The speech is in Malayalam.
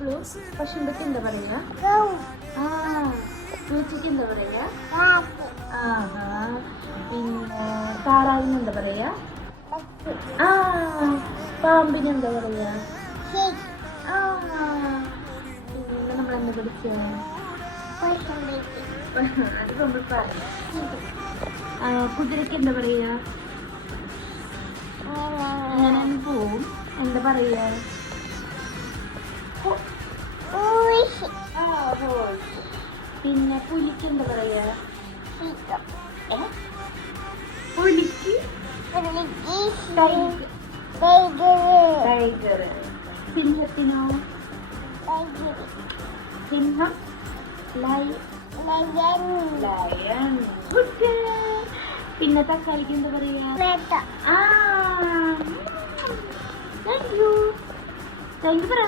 ബ്ലൂ പശുമ്പത്തി എന്താ പറയാ? പൂച്ചയ്ക്ക് എന്താ പറയാ? പിന്നെ താറാവിന് എന്താ പറയാ? പാമ്പിന് എന്താ പറയാ? പിന്നെ നമ്മളെന്താ പഠിച്ച? അത് നമ്മൾ പറയാം. കുതിരക്ക് എന്താ പറയാ? അങ്ങനെ പോവും. എന്താ പറയാ? പിന്നെ പുലിക്ക് എന്താ പറയാ? പുലിക്ക് ടൈഗർ. സിംഹത്തിനോ? സിംഹം ലയൺ. പിന്നെ തക്കാളിക്ക് എന്താ പറയാ? താങ്ക് യു പറ.